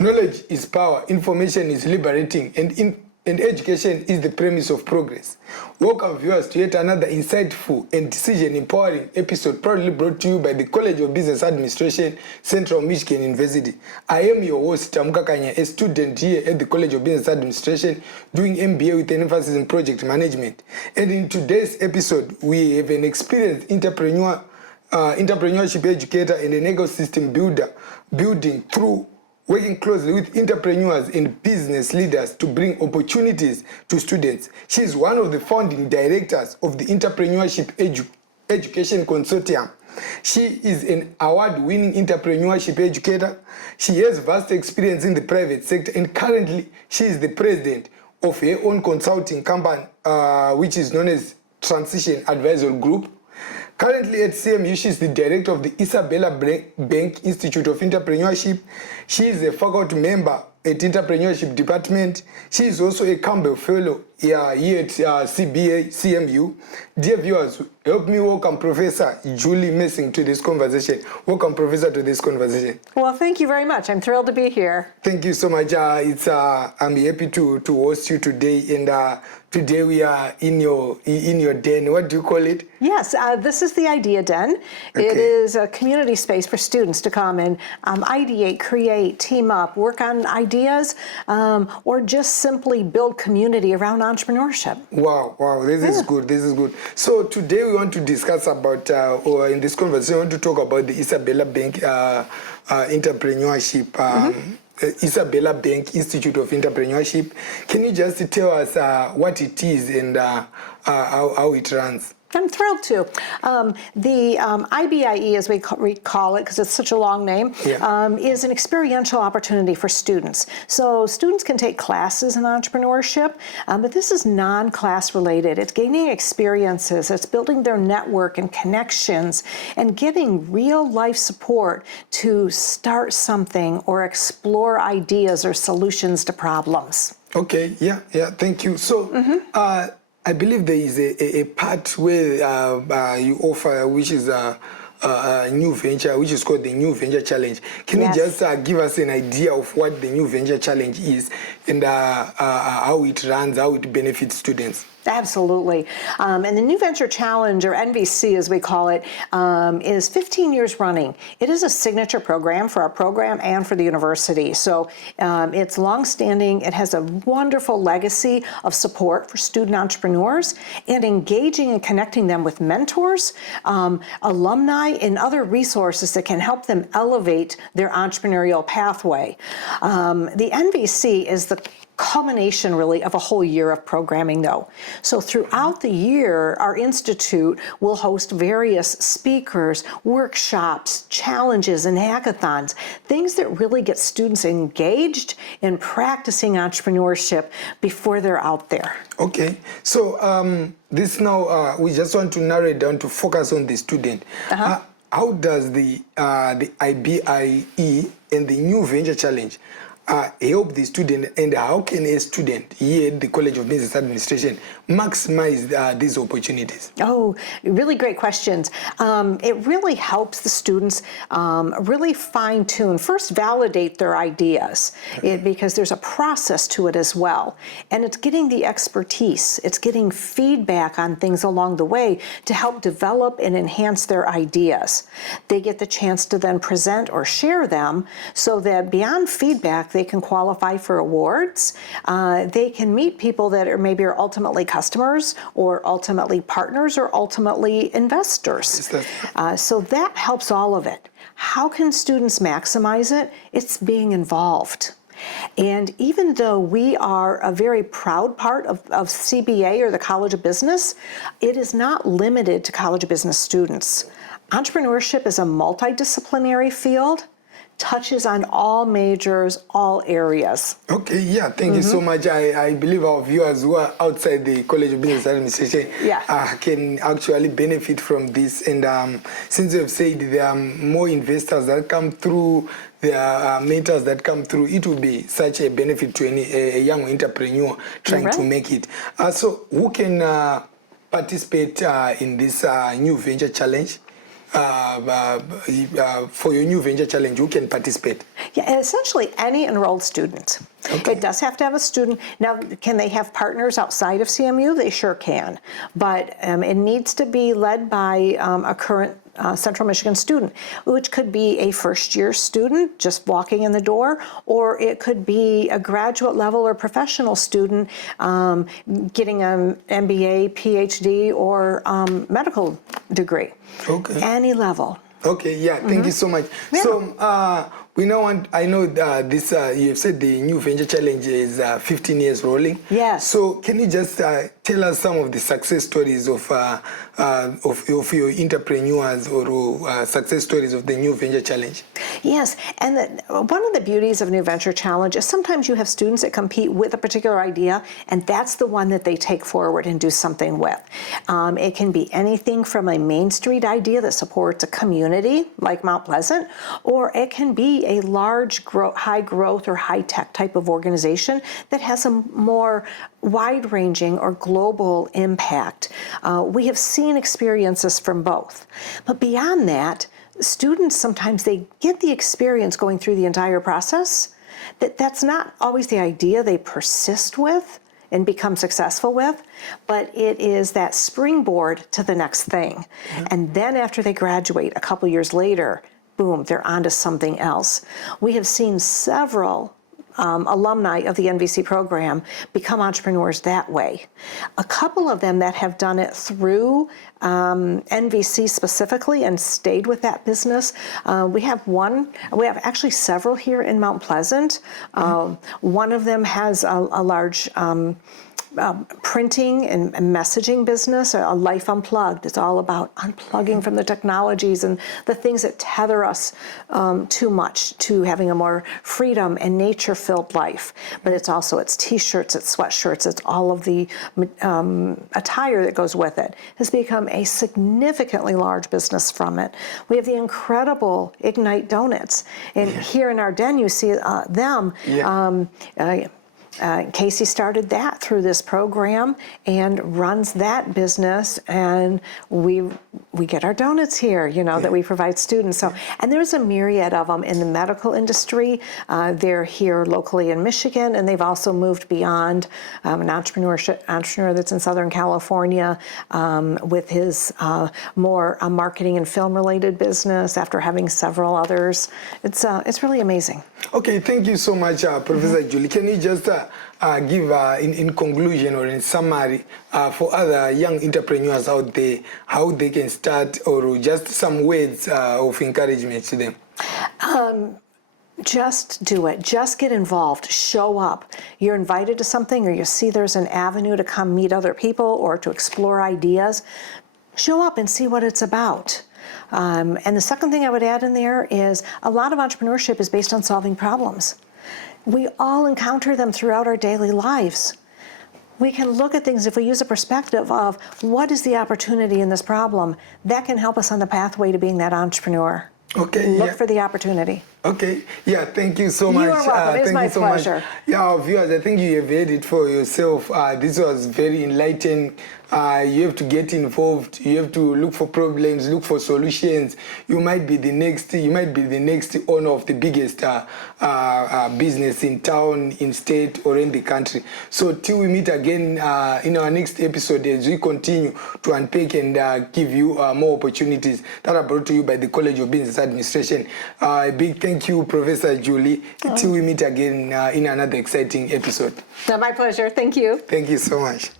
Knowledge is power, information is liberating, and education is the premise of progress. Welcome viewers to yet another insightful and decision-empowering episode proudly brought to you by the College of Business Administration, Central Michigan University. I am your host, Tamuka Kanya, a student here at the College of Business Administration doing MBA with an emphasis in project management. And in today's episode, we have an experienced entrepreneurship educator and an ecosystem builder building through working closely with entrepreneurs and business leaders to bring opportunities to students. She is one of the founding directors of the Entrepreneurship Education Consortium. She is an award-winning entrepreneurship educator. She has vast experience in the private sector, and currently she is the president of her own consulting company, which is known as Transition Advisory Group. Currently at CMU, she is the director of the Isabella Bank Institute of Entrepreneurship. She is a faculty member at Entrepreneurship Department. She is also a Campbell Fellow here at CBA, CMU. Dear viewers, help me welcome Professor Julie Messing to this conversation. Welcome, Professor, to this conversation. Well, thank you very much. I'm thrilled to be here. Thank you so much. I'm happy to host you today, and today we are in your den. What do you call it? Yes, this is the Idea Den. Okay. It is a community space for students to come and ideate, create, team up, work on ideas, or just simply build community around entrepreneurship. Wow, this is good. This is good. So today we want to discuss about, or in this conversation, we want to talk about the Isabella Bank entrepreneurship. Isabella Bank Institute of Entrepreneurship. Can you just tell us what it is and how it runs? I'm thrilled to. The IBIE, as we call it, because it's such a long name, is an experiential opportunity for students. So students can take classes in entrepreneurship, but this is non-class related. It's gaining experiences, it's building their network and connections, and getting real life support to start something or explore ideas or solutions to problems. Okay, yeah, thank you. So, I believe there is a part where you offer, which is a new venture, which is called the New Venture Challenge. Can you just give us an idea of what the New Venture Challenge is and how it runs, how it benefits students? Absolutely. And the New Venture Challenge, or NVC as we call it, is 15 years running. It is a signature program for our program and for the university. So it's longstanding. It has a wonderful legacy of support for student entrepreneurs and engaging and connecting them with mentors, alumni, and other resources that can help them elevate their entrepreneurial pathway. The NVC is the culmination really of a whole year of programming though. So throughout the year, our institute will host various speakers, workshops, challenges, and hackathons, things that really get students engaged in practicing entrepreneurship before they're out there. Okay, so this now, we just want to narrow it down to focus on the student. How does the IBIE and the New Venture Challenge help the student, and how can a student here at the College of Business Administration maximize these opportunities? Oh, really great questions. It really helps the students really fine-tune, first validate their ideas, because there's a process to it as well. And it's getting the expertise, it's getting feedback on things along the way to help develop and enhance their ideas. They get the chance to then present or share them so that beyond feedback, they can qualify for awards. They can meet people that are maybe ultimately customers or ultimately partners or ultimately investors. So that helps all of it. How can students maximize it? It's being involved. And even though we are a very proud part of CBA, or the College of Business, it is not limited to College of Business students. Entrepreneurship is a multidisciplinary field, touches on all majors, all areers. Okay, thank you so much. I believe our viewers who are outside the College of Business Administration can actually benefit from this. And since you have said there are more investors that come through, there are mentors that come through, it will be such a benefit to a young entrepreneur trying to make it. So who can participate in this New Venture Challenge? for your new venture challenge, who can participate? Yeah, essentially any enrolled student. Okay. It does have to have a student. Now, can they have partners outside of CMU? They sure can. But it needs to be led by a current Central Michigan student, which could be a first-year student just walking in the door, or it could be a graduate level or professional student getting an MBA, PhD, or medical degree. Okay. Any level. Okay, yeah, thank you so much. Yeah. So we now want, I know this, you have said the new venture challenge is 15 years rolling. Yes. So can you just tell us some of the success stories of your entrepreneurs or success stories of the new venture challenge? Yes, and one of the beauties of New Venture Challenge is sometimes you have students that compete with a particular idea, and that's the one that they take forward and do something with. It can be anything from a Main Street idea that supports a community like Mount Pleasant, or it can be a large high growth or high tech type of organization that has a more wide-ranging or global impact. We have seen experiences from both. But beyond that, students sometimes they get the experience going through the entire process. That's not always the idea they persist with and become successful with, but it is that springboard to the next thing. Mm-hmm. And then after they graduate a couple years later, boom, they're onto something else. We have seen several alumni of the NVC program become entrepreneurs that way. A couple of them that have done it through NVC specifically and stayed with that business. We have actually several here in Mount Pleasant. One of them has a large printing and messaging business, a Life Unplugged. It's all about unplugging from the technologies and the things that tether us too much to having a more freedom and nature-filled life. But it's T-shirts, it's sweatshirts, it's all of the attire that goes with it. Has become a significantly large business from it. We have the incredible Ignite Donuts. And here in Ardennes, you see them. Yeah. Casey started that through this program and runs that business, and we get our donuts here, that we provide students. So, and there's a myriad of them in the medical industry. They're here locally in Michigan, and they've also moved beyond. An entrepreneur that's in Southern California with his more marketing and film-related business after having several others. It's really amazing. Okay, thank you so much, Professor Julie. Can you just give, in conclusion or in summary, for other young entrepreneurs out there, how they can start, or just some words of encouragement to them? Just do it. Just get involved. Show up. You're invited to something, or you see there's an avenue to come meet other people or to explore ideas. Show up and see what it's about. And the second thing I would add in there is a lot of entrepreneurship is based on solving problems. We all encounter them throughout our daily lives. We can look at things if we use a perspective of what is the opportunity in this problem. That can help us on the pathway to being that entrepreneur. Okay. Look for the opportunity. Okay. Yeah, thank you so much. You are welcome. It's my pleasure. Yeah, our viewers, I think you have heard it for yourself. This was very enlightening. You have to get involved. You have to look for problems, look for solutions. You might be the next owner of the biggest business in town, in state, or in the country. So till we meet again in our next episode, as we continue to unpack and give you more opportunities that are brought to you by the College of Business Administration. A big thank you, Professor Julie. Till we meet again in another exciting episode. My pleasure. Thank you. Thank you so much.